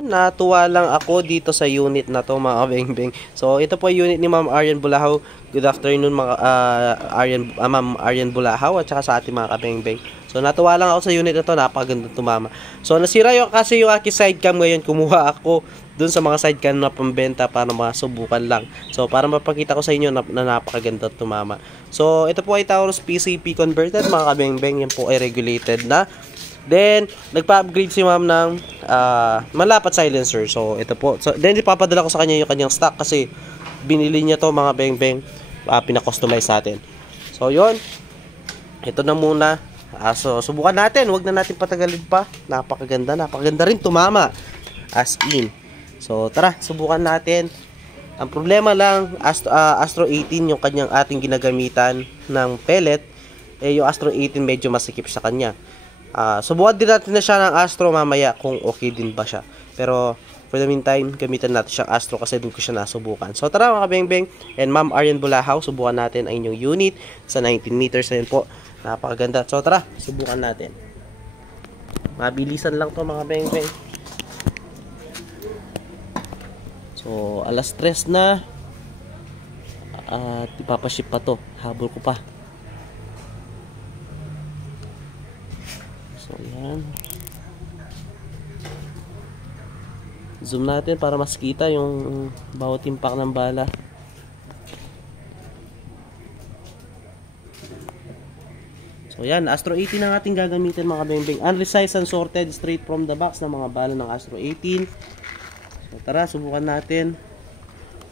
Natuwa lang ako dito sa unit na to mga kabengbeng. So ito po yung unit ni Ma'am Arian Bulahaw. Good afternoon mga Ma'am Arian Bulahaw at saka sa ating mga kabengbeng. So natuwa lang ako sa unit na to, napakaganda tumama. So nasira kasi yung aking sidecam ngayon, kumuha ako dun sa mga sidecam na pambenta para masubukan lang. So para mapakita ko sa inyo na napakaganda tumama. So ito po ay Taurus PCP converted mga kabengbeng. Yan po ay regulated na. Then, nagpa-upgrade si ma'am ng malapat silencer. So, ito po. So, then, ipapadala ko sa kanya yung kanyang stock kasi binili niya to mga beng-beng. Pina-customize natin. So, yon. Ito na muna. So, subukan natin. Huwag na natin patagalin pa. Napakaganda. Napakaganda rin tumama. As in. So, tara. Subukan natin. Ang problema lang, Astro 18 yung kanyang ating ginagamitan ng pellet. Yung Astro 18 medyo masikip sa kanya. Subukan din natin na siya ng Astro mamaya kung okay din ba siya. Pero for the meantime, gamitan natin siyang Astro kasi doon ko siya nasubukan. So tara mga kabeng-beng, and Ma'am Arian Bulahaw, subukan natin ang inyong unit sa 19 meters na yun po. Napakaganda. So tara, subukan natin. Mabilisan lang to mga kabeng-beng. So alas 3 na. At ipapaship pa to. Habol ko pa. So, yan. Zoom natin para mas kita yung bawat impact ng bala. So, yan. Astro 18 ang ating gagamitin mga kabeng-beng. Unresized and sorted straight from the box ng mga bala ng Astro 18. So, tara, subukan natin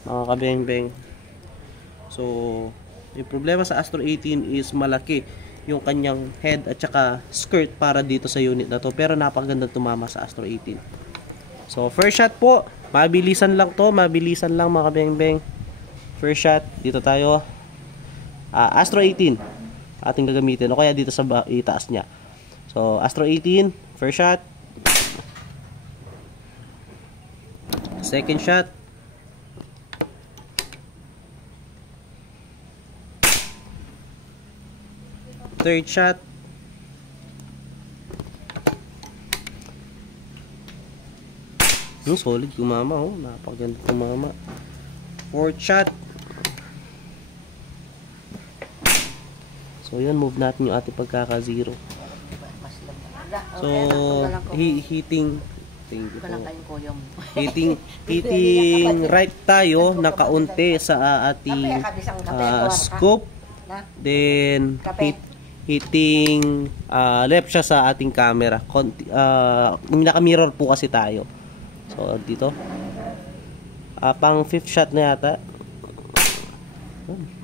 mga kabeng-beng. So, yung problema sa Astro 18 is malaki yung kanyang head at saka skirt para dito sa unit na to, pero napakaganda tumama sa Astro 18. So first shot po, mabilisan lang to, mabilisan lang mga kabeng-beng. First shot, dito tayo. Astro 18 ating gagamitin, o kaya dito sa itaas niya. So Astro 18, first shot. Second shot. Third shot. Solid kumama, oh. Napakaganda kumama. Fourth shot. So, yun. Move natin yung ating pagkaka-zero. So, hitting right tayo na kaunti sa ating scope. Then, hitting left siya sa ating camera. Naka-mirror po kasi tayo. So, dito. Pang 5th shot na yata.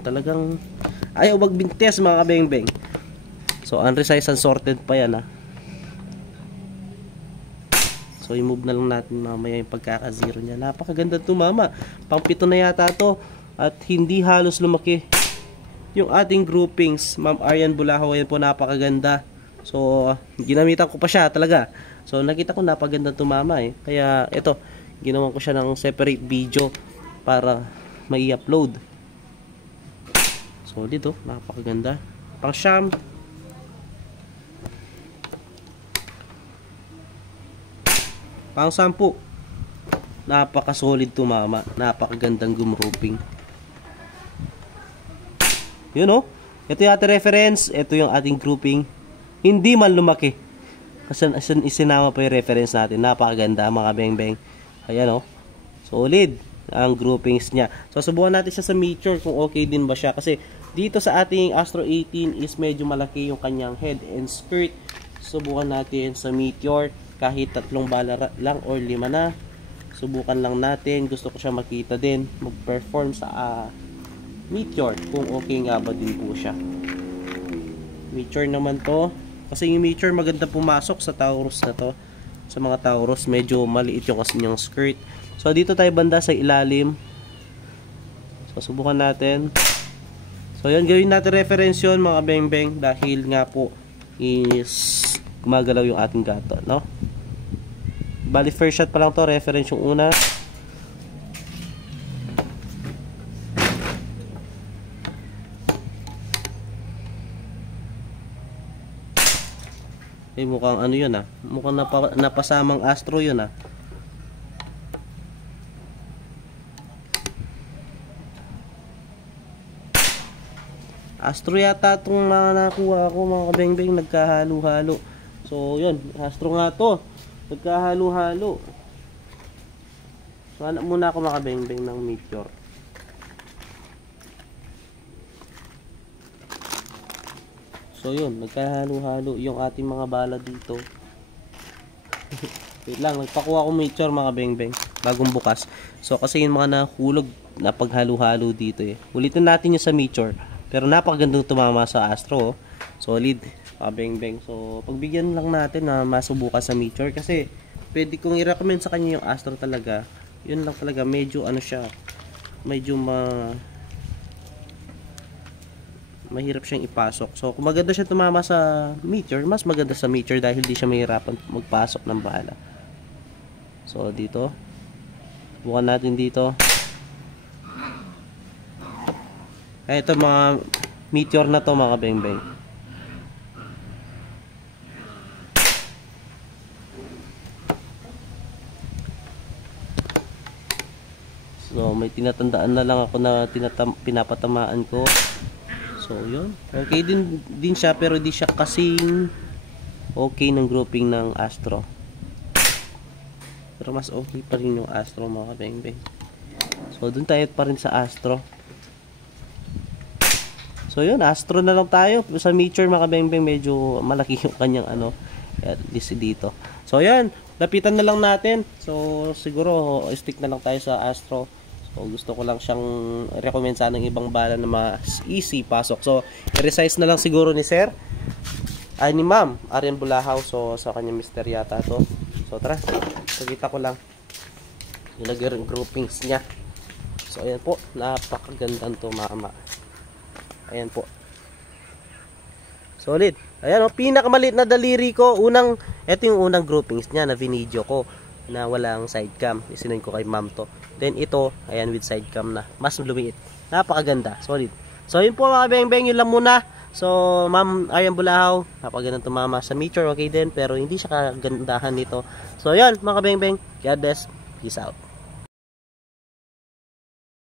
Talagang ayaw magbintes mga kabeng-beng. So, unresized and sorted pa yan So, i-move na lang natin mamaya yung pagkaka-zero niya. Napakaganda tumama. Pang 7 na yata to. At hindi halos lumaki yung ating groupings. Ma'am Arian Bulahaw, yan po, napakaganda. So, ginamitan ko pa siya talaga. So, nakita ko napakaganda tumama Kaya, ito, ginawa ko siya ng separate video para may upload. So, dito, napakaganda. Pang siyam. Pang 10. Napaka-solid tumama. Napakagandang grouping. Yun ito yung ating reference, ito yung ating grouping. Hindi man lumaki. Kasi isinama pa yung reference natin. Napakaganda mga beng-beng. Ayan solid ang groupings niya. So subukan natin siya sa Meteor kung okay din ba siya. Kasi dito sa ating Astro 18 is medyo malaki yung kanyang head and skirt. Subukan natin sa Meteor. Kahit 3 bala lang or 5 na. Subukan lang natin. Gusto ko siya makita din. Mag-perform sa Meteor kung okay nga ba din po siya. Meteor naman to, kasi yung Meteor maganda pumasok sa Taurus na to. Sa mga Taurus medyo maliit yung kanyang skirt. So dito tayo banda sa ilalim. So subukan natin. So yan, gawin natin reference yun mga beng-beng, dahil nga po is gumagalaw yung ating gato Bali first shot pa lang to, reference yung una. Mukhang ano yun mukhang napasamang Astro yun Astro yata itong mga nakuha ko mga kabeng-beng, nagkahalo-halo. So yun, Astro nga to, nagkahalo-halo. So hanap muna ako mga kabeng-beng ng Meteor. So yun, nagkahalo-halo yung ating mga bala dito. Wait lang, nagpakuha ko Meteor mga kabeng-beng, bagong bukas. So kasi yung mga nahulog na paghalo-halo dito eh. Ulitin natin yung sa Meteor. Pero napakagandang tumama sa Astro. Oh. Solid. Beng-beng. So, pagbigyan lang natin na masubukan sa Meteor. Kasi, pwede kong i-recommend sa kanya yung Astro talaga. Yun lang talaga. Medyo ano siya. Medyo mahirap siyang ipasok. So, kung maganda siya tumama sa Meteor, mas maganda sa Meteor dahil di siya mahirapan magpasok ng bala. So, dito. Bukan natin dito. Ito mga Meteor na to mga beng-beng. So may tinatandaan na lang ako na pinapatamaan ko. So yun. Okay din siya pero di siya kasing okay ng grouping ng Astro. Pero mas okay pa rin yung Astro mga beng-beng. So dun tayo pa rin sa Astro. So yun, Astro na lang tayo. Sa Meteor mga beng-beng, medyo malaki yung kanyang ano, at least dito. So yun, lapitan na lang natin. So siguro stick na lang tayo sa Astro. So gusto ko lang siyang recommend sana ng ibang bala na mas easy pasok. So i-resize na lang siguro ni Sir. Ay ni Ma'am Arian Bulahaw. So sa kanya Mister yata to. So tara, pakita ko lang yung groupings niya. So ayan po, napakagandang to mama. Ayan po. Solid. Ayan o, pinakamaliit na daliri ko. Ito yung unang groupings niya na video ko na walang side cam. Isinend ko kay ma'am to. Then ito, ayan with side cam na. Mas lumiit. Napakaganda. Solid. So yun po mga beng-beng, yun lang muna. So Ma'am Arian Bulahaw, napakagandang tumama sa Meteor. Okay din, pero hindi siya kagandahan nito. So yun mga beng-beng, God bless. Peace out.